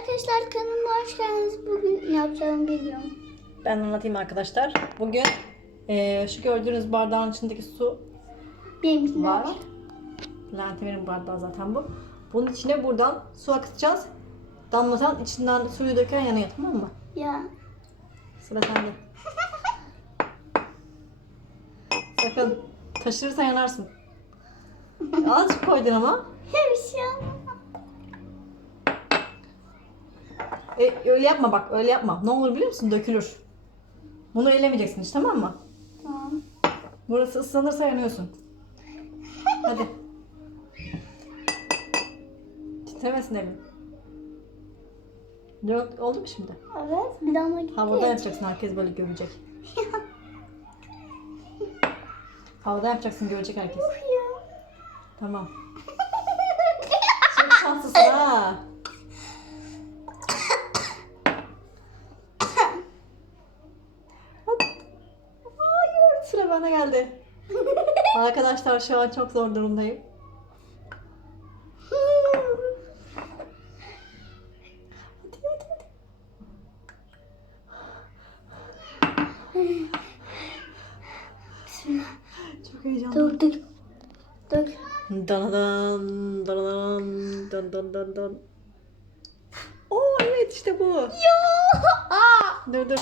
arkadaşlar kanalıma hoş geldiniz. Bugün ne yapacağımı bilmiyorum. Ben anlatayım arkadaşlar. Bugün eee, şu gördüğünüz bardağın içindeki su Benimkinde var. var. Lantimerin bardağı zaten bu. Bunun içine buradan su akıtacağız. Damlatan içinden suyu döken yanıyor tamam mı? Ya. Sıra sende. Sakın taşırırsan yanarsın. Azıcık koydun ama. Bir şey olmaz. E, öyle yapma bak öyle yapma. Ne olur biliyor musun? Dökülür. Bunu elemeyeceksin hiç tamam mı? Tamam. Burası ıslanırsa yanıyorsun. Hadi. Titremesin elin. Yok, oldu mu şimdi? Evet. Bir damla gitti. Havada yapacaksın herkes böyle görecek. Havada yapacaksın görecek herkes. Tamam. Çok şanslısın ha. Hadi. Bana geldi. Arkadaşlar şu an çok zor durumdayım. Çok heyecanlı. Dur dur. Dur. Dan dan dan dan dan dan dan. Oo evet işte bu. Ya. Aa. Dur dur.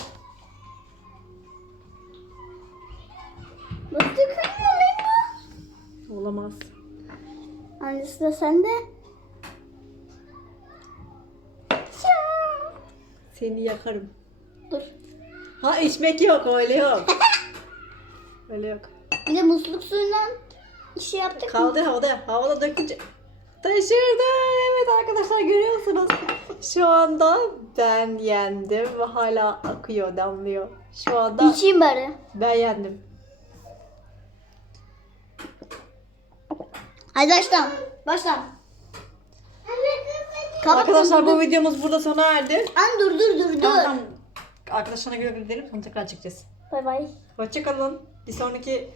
Olamaz. Annesi de sende. Seni yakarım. Dur. Ha içmek yok öyle yok. öyle yok. Bir de musluk suyundan şey yaptık mı? Kaldı havada. Havada dökünce. Taşırdı. Evet arkadaşlar görüyorsunuz. Şu anda ben yendim ve hala akıyor damlıyor. Şu anda İçeyim bari. ben yendim. Hadi başla. Başla. Kapat Arkadaşlar bu videomuz burada sona erdi. An dur dur dur dur. Tamam tamam. Arkadaşlarına göre gidelim sonra tekrar çekeceğiz. Bay bay. Hoşçakalın. Bir sonraki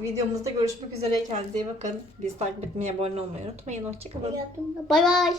videomuzda görüşmek üzere. Kendinize iyi bakın. Biz takip etmeyi, abone olmayı unutmayın. Hoşçakalın. Bay bay.